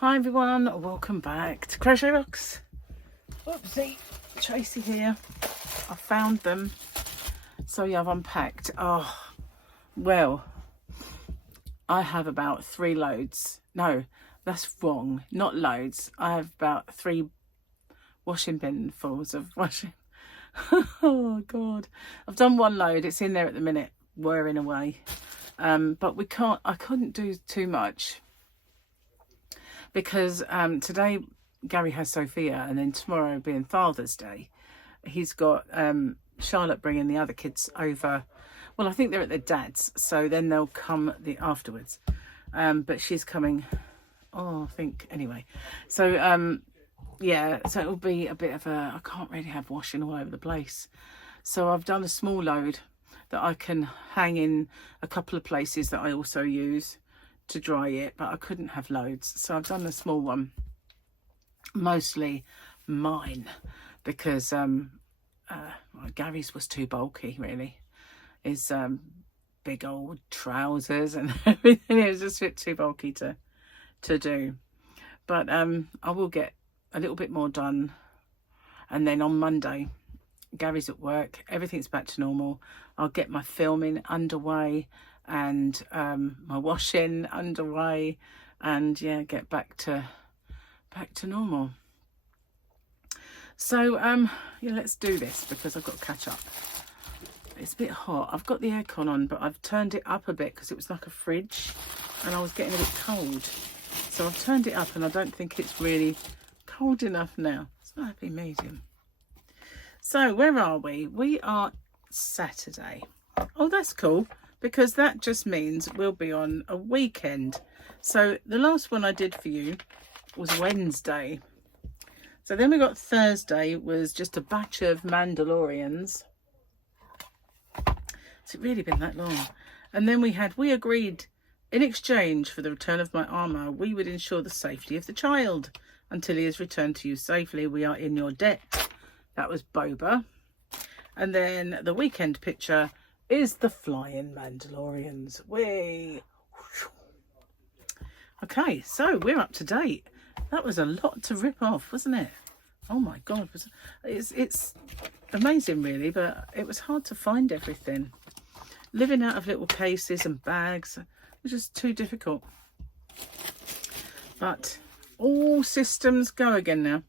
Hi everyone, welcome back to Crochet Rocks. Oopsie, Tracy here. I found them. So yeah, I've unpacked. Oh, well, I have about 3 loads. No, that's wrong. Not loads. I have about 3 washing bin fulls of washing. Oh God. I've done 1 load. It's in there at the minute, whirring away. But I couldn't do too much. Because today Gary has Sophia, and then tomorrow being Father's Day, he's got Charlotte bringing the other kids over. Well, I think they're at their dad's, so then they'll come afterwards. But she's coming. Oh, I think anyway. So yeah, so it'll be a bit of a. I can't really have washing all over the place, so I've done a small load that I can hang in a couple of places that I also use to dry it, but I couldn't have loads, so I've done a small one, mostly mine, because Gary's was too bulky really. His big old trousers and everything, it was just a bit too bulky to do. But I will get a little bit more done, and then on Monday Gary's at work, everything's back to normal. I'll get my filming underway and my washing underway, and yeah, get back to normal. So yeah, let's do this because I've got to catch up. It's a bit hot. I've got the aircon on, but I've turned it up a bit because it was like a fridge and I was getting a bit cold, so I've turned it up and I don't think it's really cold enough now. It's not happy medium. So where are we? We are Saturday. Oh, that's cool, because that just means we'll be on a weekend. So the last one I did for you was Wednesday. So then we got Thursday, was just a batch of Mandalorians. Has it really been that long? And then we agreed, in exchange for the return of my armour, we would ensure the safety of the child until he is returned to you safely. We are in your debt. That was Boba. And then the weekend picture is the flying Mandalorians. Okay, so we're up to date. That was a lot to rip off, wasn't it? Oh my God, it's amazing really, but it was hard to find everything. Living out of little cases and bags was just too difficult. But all systems go again now.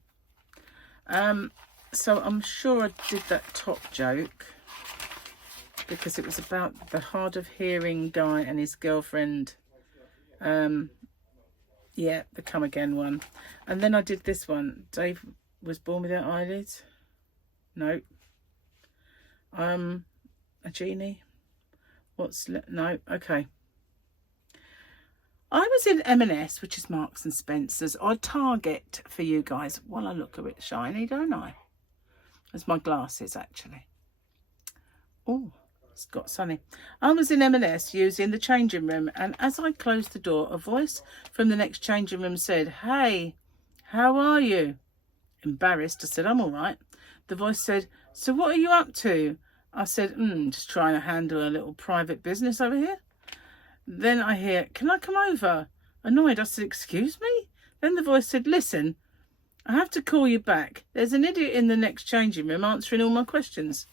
So I'm sure I did that top joke because it was about the hard of hearing guy and his girlfriend. Yeah, the come again one. And then I did this one. Dave was born without eyelids. No. A genie. No. Okay. I was in M&S, which is Marks and Spencer's, or Target for you guys. Well, I look a bit shiny, don't I? That's my glasses, actually. Oh, it's got sunny. I was in M&S using the changing room, and as I closed the door, a voice from the next changing room said, "Hey, how are you?" Embarrassed, I said, "I'm all right." The voice said, "So what are you up to?" I said, just trying to handle a little private business over here." Then I hear, "Can I come over?" Annoyed, I said, "Excuse me?" Then the voice said, "Listen, I have to call you back. There's an idiot in the next changing room answering all my questions."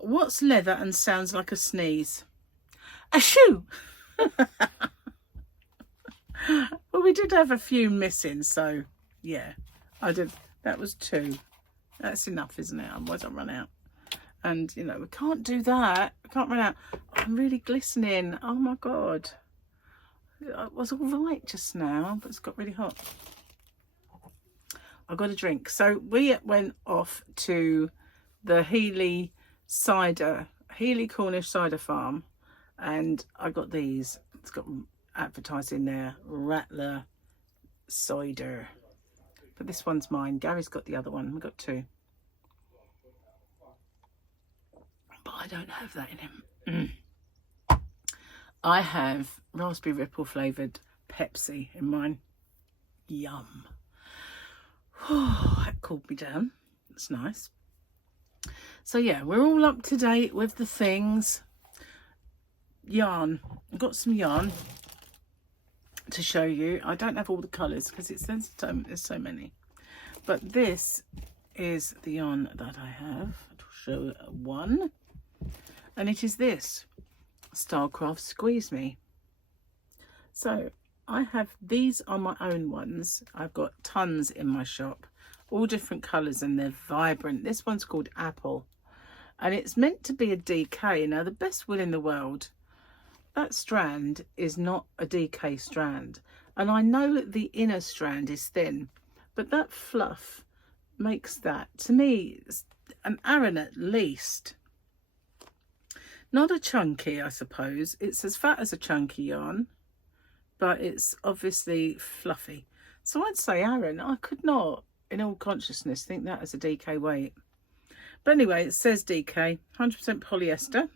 What's leather and sounds like a sneeze? A shoe! Well, we did have a few missing, so yeah, I did. That was 2. That's enough, isn't it? Otherwise I'll run out. And, you know, we can't do that. I can't run out. I'm really glistening. Oh, my God. It was all right just now, but it's got really hot. I got a drink. So we went off to the Healy Cornish cider farm, and I got these. It's got advertised in there, Rattler cider. But this one's mine. Gary's got the other one. We've got 2. But I don't have that in him. I have raspberry ripple flavoured Pepsi in mine. Yum. Oh, that cooled me down. That's nice. So yeah, we're all up to date with the things. Yarn. I've got some yarn. to show you. I don't have all the colours because there's so many. But this is the yarn that I have to show one. And it is this, Starcraft Squeeze Me. So I have, these are my own ones. I've got tons in my shop, all different colours, and they're vibrant. This one's called Apple, and it's meant to be a DK. Now, the best will in the world, that strand is not a DK strand. And I know the inner strand is thin, but that fluff makes that, to me, an Aran at least. Not a chunky, I suppose. It's as fat as a chunky yarn, but it's obviously fluffy. So I'd say Aran. I could not, in all consciousness, think that as a DK weight. But anyway, it says DK, 100% polyester,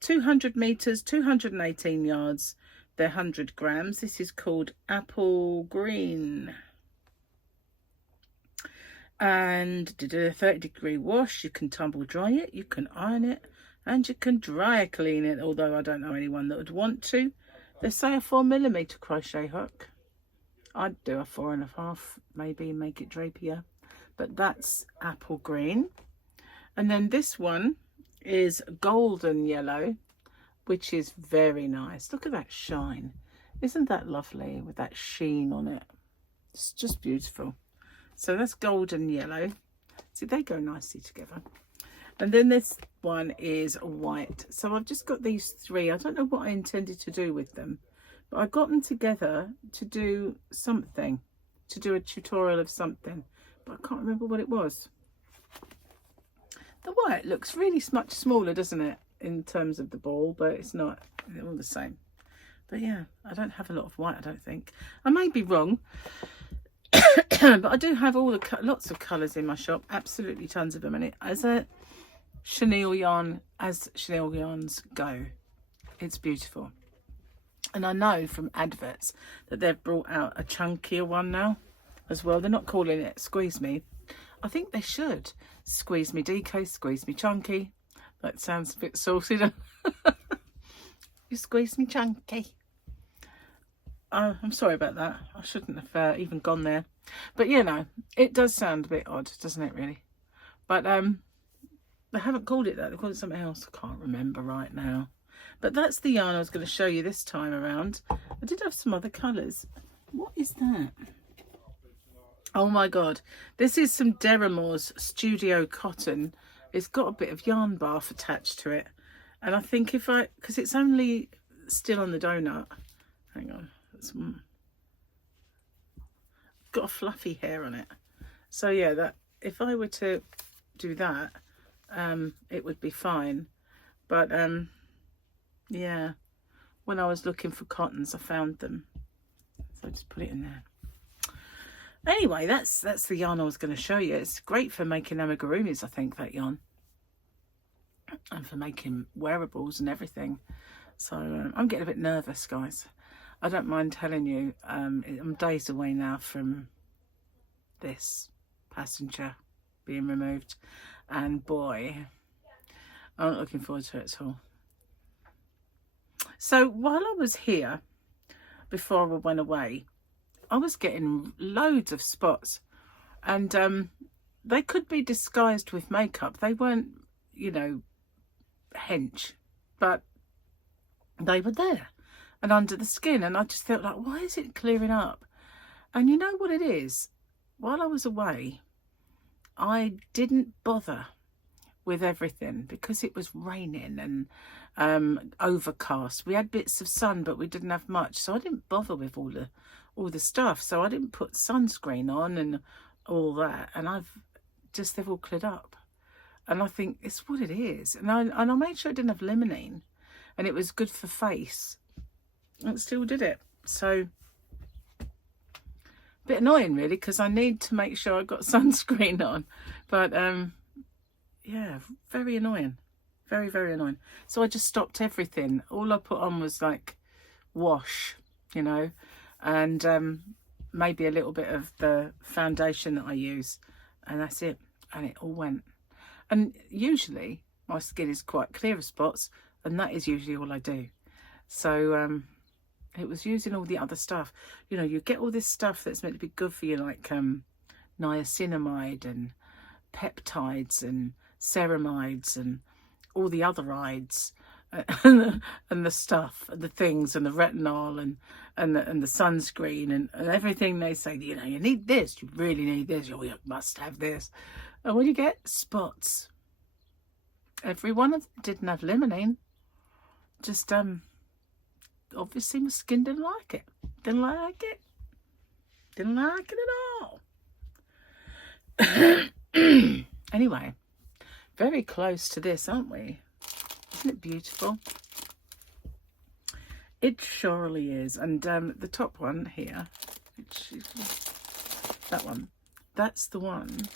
200 meters, 218 yards. They're 100 grams. This is called Apple Green. And did a 30-degree wash. You can tumble dry it, you can iron it, and you can dry clean it, although I don't know anyone that would want to. They say a 4mm crochet hook. I'd do a 4.5, maybe, make it drapier. But that's Apple Green. And then this one is golden yellow, which is very nice. Look at that shine. Isn't that lovely with that sheen on it? It's just beautiful. So that's golden yellow. See, they go nicely together. And then this one is white. So I've just got these three. I don't know what I intended to do with them, but I got them together to do something, to do a tutorial of something, but I can't remember what it was. The white looks really much smaller, doesn't it, in terms of the ball, but it's not. They're all the same. But yeah, I don't have a lot of white, I don't think. I may be wrong. But I do have lots of colours in my shop, absolutely tons of them, and it as a chenille yarn, as chenille yarns go, it's beautiful. And I know from adverts that they've brought out a chunkier one now as well. They're not calling it Squeeze Me. I think they should. Squeeze Me DK, Squeeze Me Chunky. That sounds a bit saucy. You squeeze me chunky. I'm sorry about that. I shouldn't have even gone there. But, you know, it does sound a bit odd, doesn't it, really? But they haven't called it that. They called it something else. I can't remember right now. But that's the yarn I was going to show you this time around. I did have some other colours. What is that? Oh, my God. This is some Deramore's Studio Cotton. It's got a bit of yarn bath attached to it. And I think if I... because it's only still on the donut. Hang on. Got a fluffy hair on it, so yeah, that if I were to do that, it would be fine. But yeah, when I was looking for cottons, I found them, so I just put it in there. Anyway, that's the yarn I was going to show you. It's great for making amigurumis, I think, that yarn, and for making wearables and everything. So I'm getting a bit nervous, guys. I don't mind telling you, I'm days away now from this passenger being removed, and boy, I'm not looking forward to it at all. So while I was here, before I went away, I was getting loads of spots, and they could be disguised with makeup. They weren't, you know, hench, but they were there and under the skin, and I just felt like, why is it clearing up? And you know what it is? While I was away, I didn't bother with everything because it was raining and overcast. We had bits of sun, but we didn't have much, so I didn't bother with all the stuff. So I didn't put sunscreen on and all that, and they've all cleared up. And I think it's what it is. And I made sure it didn't have limonene, and it was good for face. And it still did it. So a bit annoying, really, because I need to make sure I got sunscreen on. But yeah, very annoying. Very, very annoying. So I just stopped everything. All I put on was like wash, you know, and maybe a little bit of the foundation that I use, and that's it. And it all went. And usually my skin is quite clear of spots, and that is usually all I do. So It was using all the other stuff. You know, you get all this stuff that's meant to be good for you, like niacinamide and peptides and ceramides and all the other ides and the stuff and the things and the retinol and the sunscreen and everything. They say, you know, you need this, you really need this, you must have this. And what do you get? Spots. Every one of them didn't have limonene. Just obviously my skin didn't like it. Didn't like it. Didn't like it at all. Anyway, very close to this, aren't we? Isn't it beautiful? It surely is. And the top one here, which is that one, that's the one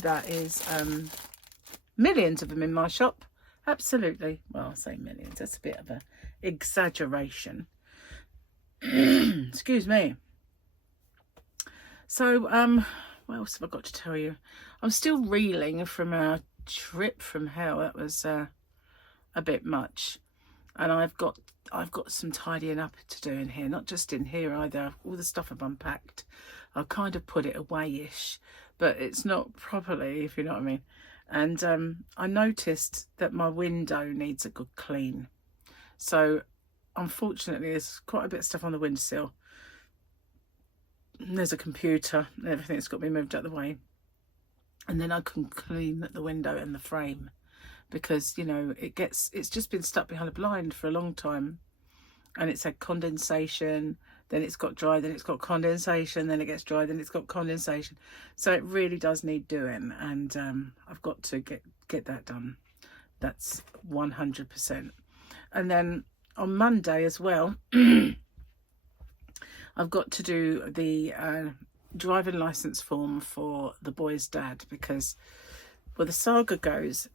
that is millions of them in my shop. Absolutely. Well, I say millions. That's a bit of an exaggeration. Excuse me. So, what else have I got to tell you? I'm still reeling from our trip from hell. That was a bit much. And I've got some tidying up to do in here. Not just in here either. All the stuff I've unpacked, I've kind of put it away-ish. But it's not properly, if you know what I mean. And I noticed that my window needs a good clean. So, unfortunately, there's quite a bit of stuff on the windowsill. There's a computer and everything that's got to be moved out of the way. And then I can clean the window and the frame. Because, you know, it's just been stuck behind a blind for a long time. And it's had condensation, then it's got dry, then it's got condensation, then it gets dry, then it's got condensation. So it really does need doing, and I've got to get that done. That's 100%. And then on Monday as well, I've got to do the driving licence form for the boy's dad, because, well, the saga goes,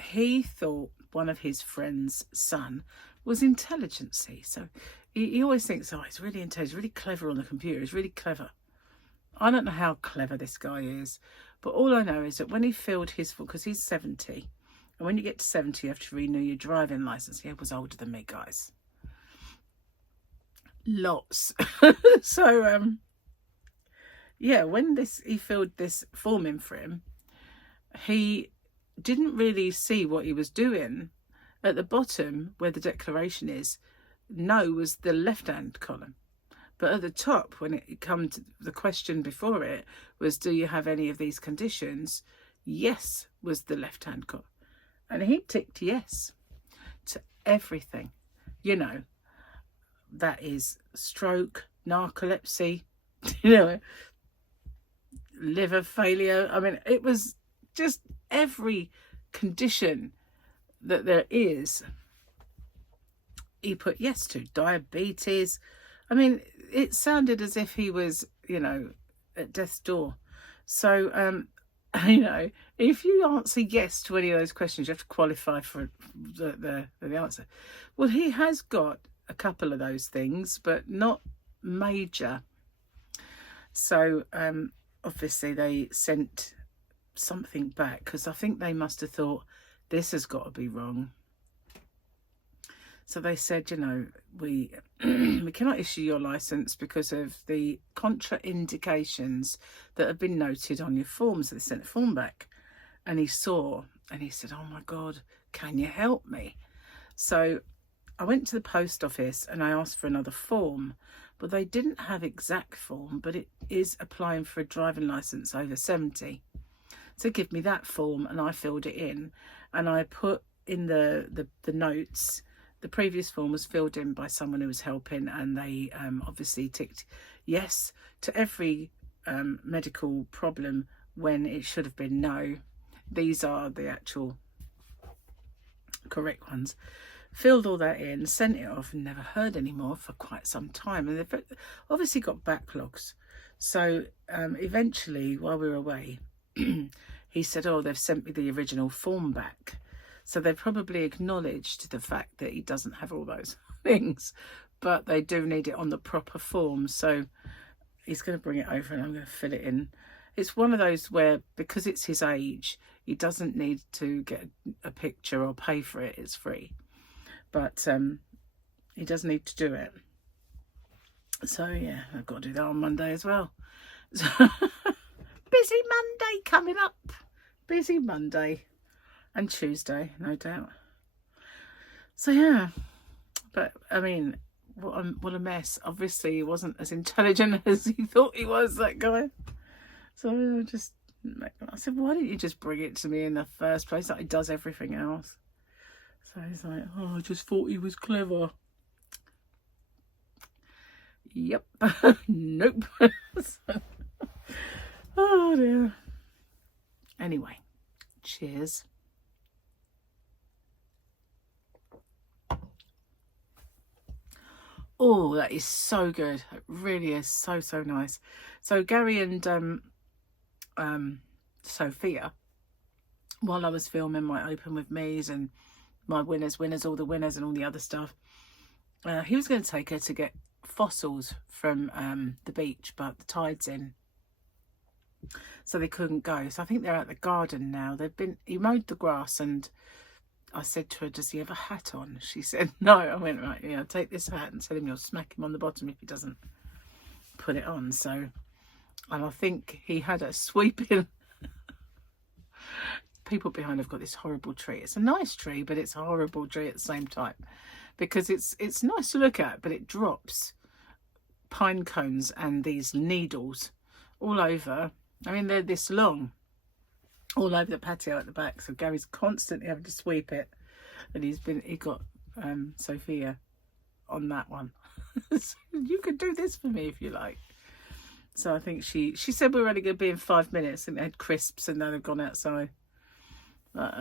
he thought one of his friend's son was intelligency. So he always thinks, oh, he's really intelligent, really clever on the computer. He's really clever. I don't know how clever this guy is, but all I know is that when he filled his, because he's 70, and when you get to 70, you have to renew your driving license. He was older than me, guys. Lots. So, yeah, when he filled this form in for him, he didn't really see what he was doing. At the bottom, where the declaration is, no was the left-hand column. But at the top, when it comes to the question before it, was, do you have any of these conditions? Yes was the left-hand column. And he ticked yes to everything. You know, that is stroke, narcolepsy, you know, liver failure. I mean, it was just every condition that there is, he put yes to. Diabetes. I mean, it sounded as if he was, you know, at death's door. So, you know, if you answer yes to any of those questions, you have to qualify for the answer. Well, he has got a couple of those things, but not major. So, obviously, they sent something back, because I think they must have thought, this has got to be wrong. So they said, you know, we cannot issue your license because of the contraindications that have been noted on your forms. So they sent the form back, and he saw, and he said, oh my God, can you help me? So I went to the post office and I asked for another form, but they didn't have exact form, but it is applying for a driving license over 70. So give me that form, and I filled it in, and I put in the notes. The previous form was filled in by someone who was helping, and they obviously ticked yes to every medical problem when it should have been no. These are the actual correct ones. Filled all that in, sent it off, and never heard any more for quite some time. And they've obviously got backlogs. So eventually, while we were away, he said, oh, they've sent me the original form back. So they probably acknowledged the fact that he doesn't have all those things, but they do need it on the proper form. So he's going to bring it over and I'm going to fill it in. It's one of those where, because it's his age, he doesn't need to get a picture or pay for it. It's free. But he does need to do it. So yeah, I've got to do that on Monday as well. So, busy Monday coming up. Busy Monday and Tuesday, no doubt. So yeah, but I mean, what a mess. Obviously, he wasn't as intelligent as he thought he was, that guy. So I said, why didn't you just bring it to me in the first place? Like he does everything else. So he's like, oh, I just thought he was clever. Yep. Nope. So, oh dear. Anyway, cheers. Oh, that is so good. It really is so nice. So Gary and Sophia, while I was filming my Open With Me's and my winners, all the winners and all the other stuff, he was going to take her to get fossils from the beach, but the tide's in, so they couldn't go. So I think they're at the garden now. He mowed the grass, and I said to her, does he have a hat on? She said no. I went, right, yeah, take this hat and tell him you'll smack him on the bottom if he doesn't put it on. So, and I think he had a sweeping. People behind have got this horrible tree. It's a nice tree, but it's a horrible tree at the same time, because it's nice to look at, but it drops pine cones and these needles all over. I mean, they're this long, all over the patio at the back. So Gary's constantly having to sweep it, and he got Sophia on that one. So you could do this for me if you like. So I think she said we were only going to be in 5 minutes, and they had crisps, and then they've gone outside. But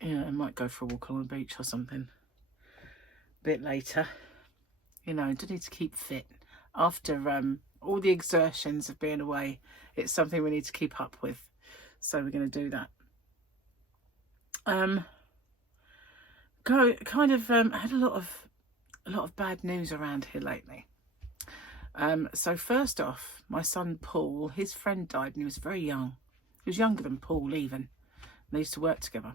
yeah, I might go for a walk on the beach or something a bit later. You know, do need to keep fit after all the exertions of being away. It's something we need to keep up with, so we're going to do that. I had a lot of bad news around here lately. So first off, my son Paul, his friend died, and he was very young. He was younger than Paul even. They used to work together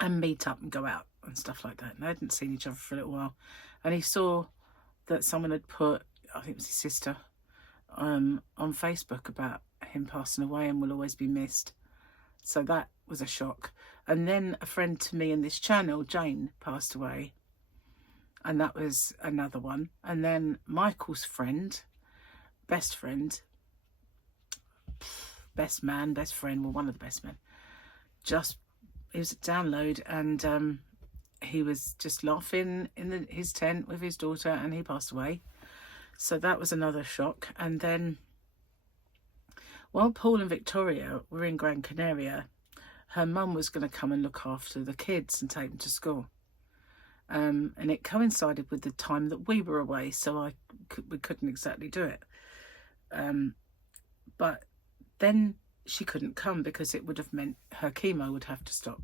and meet up and go out and stuff like that. And they hadn't seen each other for a little while. And he saw that someone had put, I think it was his sister, on Facebook about him passing away and will always be missed. So that was a shock. And then a friend to me in this channel, Jane, passed away. And that was another one. And then Michael's friend, best friend, best man, best friend, well, one of the best men, he was at download, and he was just laughing in his tent with his daughter, and he passed away. So that was another shock. And then while Paul and Victoria were in Gran Canaria, her mum was going to come and look after the kids and take them to school. And it coincided with the time that we were away, so we couldn't exactly do it. But then she couldn't come because it would have meant her chemo would have to stop.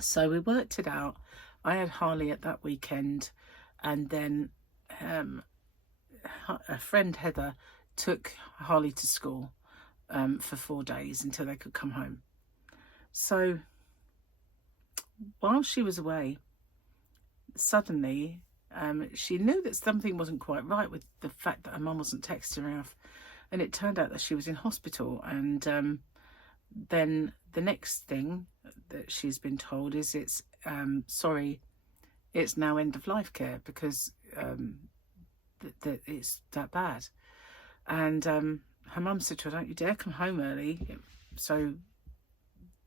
So we worked it out. I had Harley at that weekend, and then a friend, Heather, took Harley to school for 4 days until they could come home. So while she was away, suddenly she knew that something wasn't quite right with the fact that her mum wasn't texting her enough. And it turned out that she was in hospital. And then the next thing that she's been told is it's now end of life care, because it's that bad. And her mum said to her, don't you dare come home early. So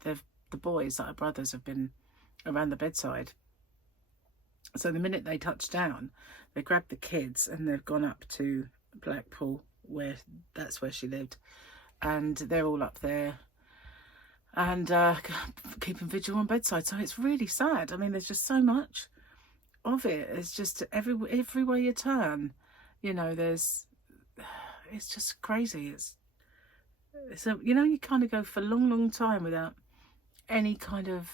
the boys, like her brothers, have been around the bedside. So the minute they touched down, they grabbed the kids and they've gone up to Blackpool, that's where she lived, and they're all up there and keeping vigil on bedside. So it's really sad. I mean, there's just so much of it. It's just everywhere you turn, you know, it's just crazy. It's you know, you kind of go for a long time without any kind of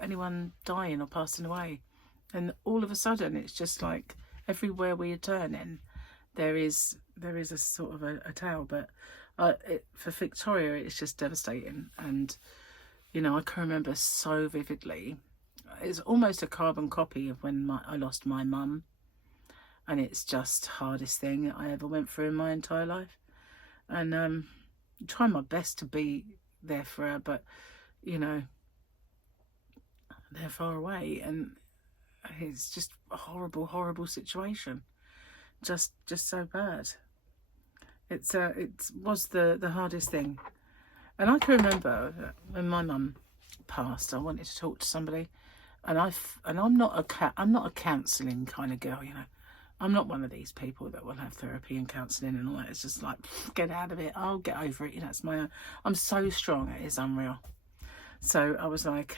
anyone dying or passing away, and all of a sudden it's just like everywhere we turn in there is a sort of a tale. But for Victoria, it's just devastating. And you know, I can remember so vividly. It's almost a carbon copy of when I lost my mum. and it's just the hardest thing I ever went through in my entire life. And I'm trying my best to be there for her, but you know, they're far away, and it's just a horrible situation. Just so bad. It was the hardest thing. And I can remember when my mum passed, I wanted to talk to somebody, and I'm not a counselling kind of girl, you know. I'm not one of these people that will have therapy and counselling and all that. It's just like, get out of it. I'll get over it. You know, it's my own. I'm so strong. It is unreal. So I was like,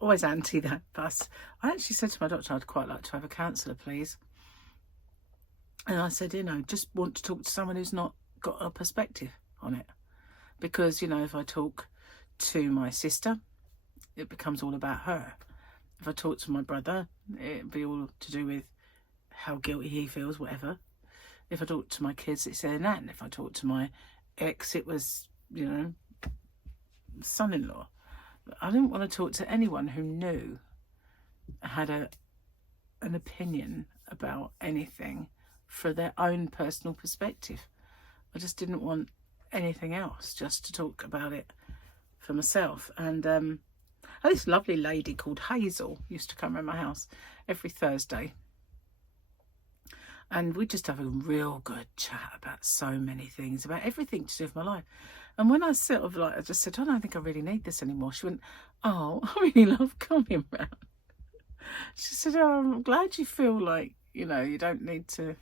always anti that. But I actually said to my doctor, I'd quite like to have a counsellor, please. And I said, you know, just want to talk to someone who's not got a perspective on it. Because, you know, if I talk to my sister, it becomes all about her. If I talk to my brother, it'd be all to do with how guilty he feels, whatever. If I talk to my kids, it's their nan. If I talk to my ex, it was, you know, son-in-law. I didn't want to talk to anyone who knew had an opinion about anything for their own personal perspective. I just didn't want anything else, just to talk about it for myself. And this lovely lady called Hazel used to come around my house every Thursday, and we just have a real good chat about so many things, about everything to do with my life. And when I sort of like, I just said, I don't think I really need this anymore. She went, oh, I really love coming round. She said, oh, I'm glad you feel like, you know, you don't need to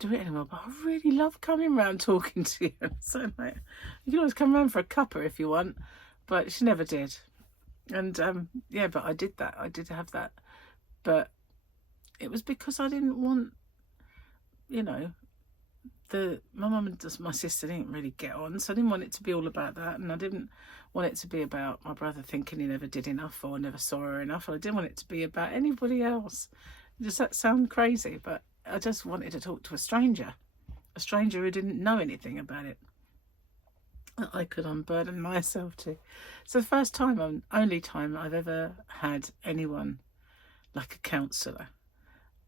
do it anymore, but I really love coming round talking to you. So like, you can always come round for a cuppa if you want. But she never did. And yeah, but I did that. I did have that. But it was because I didn't want, you know, my mum and my sister didn't really get on, so I didn't want it to be all about that, and I didn't want it to be about my brother thinking he never did enough or never saw her enough, and I didn't want it to be about anybody else. Does that sound crazy? But I just wanted to talk to a stranger who didn't know anything about it, that I could unburden myself to. So the first time and only time I've ever had anyone like a counsellor.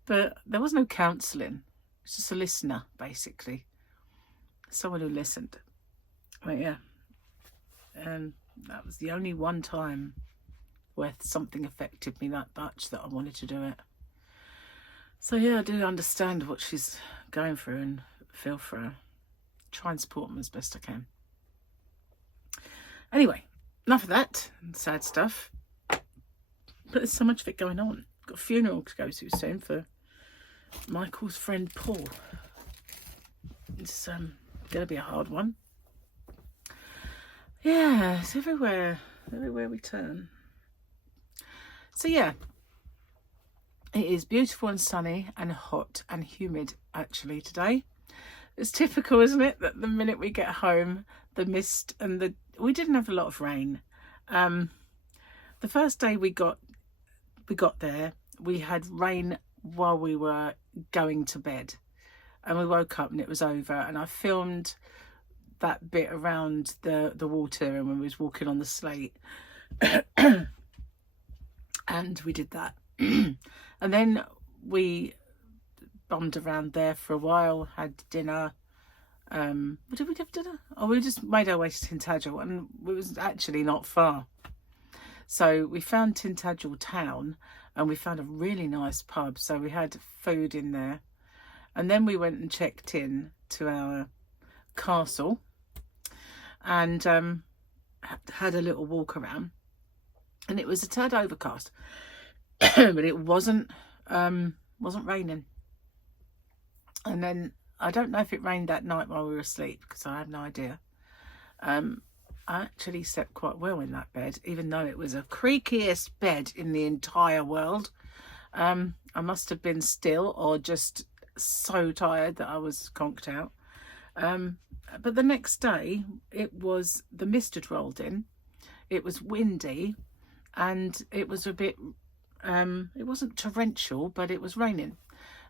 But there was no counselling. It's just a listener, basically. Someone who listened. But yeah. And that was the only one time where something affected me that much that I wanted to do it. So yeah, I do understand what she's going through and feel for her. Try and support them as best I can. Anyway, enough of that sad stuff. But there's so much of it going on. Got a funeral to go to soon for Michael's friend Paul. It's going to be a hard one. Yeah, it's everywhere we turn. So yeah, it is beautiful and sunny and hot and humid actually today. It's typical, isn't it, that the minute we get home, the mist and we didn't have a lot of rain. The first day we got there, we had rain while we were going to bed, and we woke up and it was over, and I filmed that bit around the water and when we was walking on the slate. And we did that. And then we bummed around there for a while, had dinner. What did we have dinner? Oh, we just made our way to Tintagel, and it was actually not far. So we found Tintagel town, and we found a really nice pub. So we had food in there. And then we went and checked in to our castle and had a little walk around. And it was a tad overcast, but it wasn't raining. And then I don't know if it rained that night while we were asleep, because I have no idea. I actually slept quite well in that bed, even though it was the creakiest bed in the entire world. I must have been still or just so tired that I was conked out. But the next day, the mist had rolled in. It was windy, and it was a bit, it wasn't torrential, but it was raining.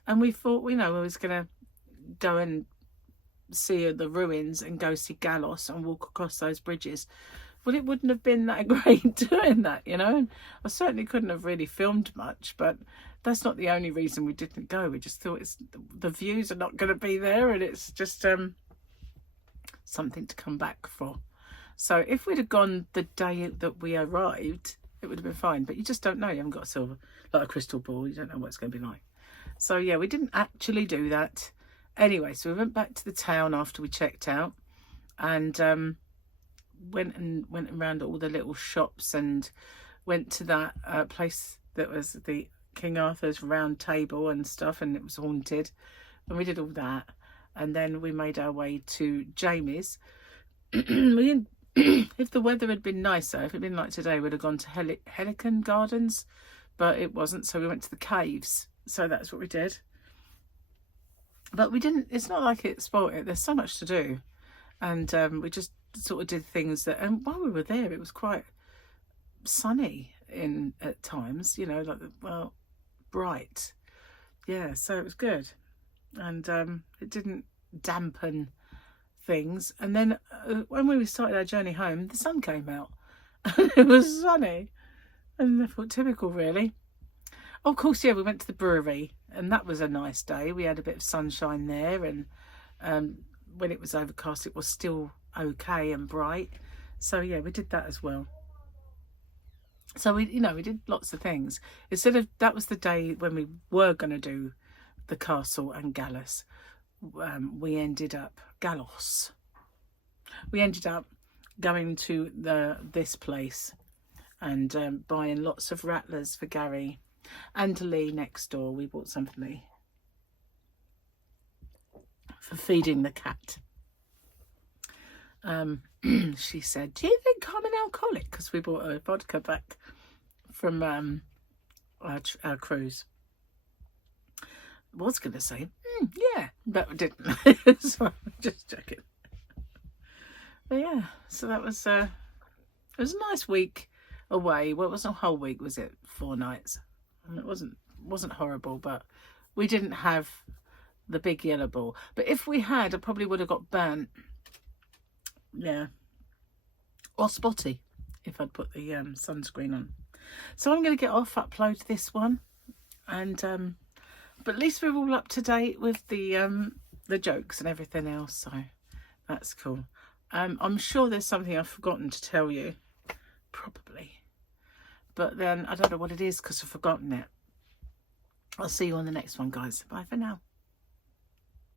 And we thought, I was going to go and see the ruins and go see Gallos and walk across those bridges. Well, it wouldn't have been that great doing that, And I certainly couldn't have really filmed much, but that's not the only reason we didn't go. We just thought the views are not going to be there, and it's just something to come back for. So if we'd have gone the day that we arrived, it would have been fine. But you just don't know. You haven't got a crystal ball. You don't know what it's going to be like. So yeah, we didn't actually do that. Anyway, so we went back to the town after we checked out, and went around all the little shops, and went to that place that was the King Arthur's Round Table and stuff, and it was haunted, and we did all that. And then we made our way to Jamie's. If the weather had been nicer, if it had been like today, we'd have gone to Helican Gardens, but it wasn't, so we went to the caves. So that's what we did. But we didn't, it's not like it spoilt it. There's so much to do. And we just sort of did things that, and while we were there, it was quite sunny at times, you know, like, well, bright. Yeah, so it was good. And it didn't dampen things. And then when we started our journey home, the sun came out. It was sunny. And I thought, typical, really. Oh, of course, yeah, we went to the brewery, and that was a nice day. We had a bit of sunshine there, and when it was overcast, it was still okay and bright. So yeah, we did that as well. So we did lots of things. Instead of, that was the day when we were going to do the castle and Gallus. We ended up going to this place and buying lots of rattlers for Gary and Lee next door. We bought some for Lee for feeding the cat. She said, "Do you think I'm an alcoholic?" Because we bought a vodka back from our cruise. I was going to say, yeah, but we didn't. So I'm just joking. But yeah, so that was it was a nice week away. Well, it wasn't a whole week, was it? 4 nights. And it wasn't horrible, but we didn't have the big yellow ball. But if we had, I probably would have got burnt. Yeah. Or spotty if I'd put the sunscreen on. So I'm going to get off, upload this one, and but at least we're all up to date with the jokes and everything else, so that's cool. I'm sure there's something I've forgotten to tell you, probably, but then I don't know what it is because I've forgotten it. I'll see you on the next one, guys. Bye for now.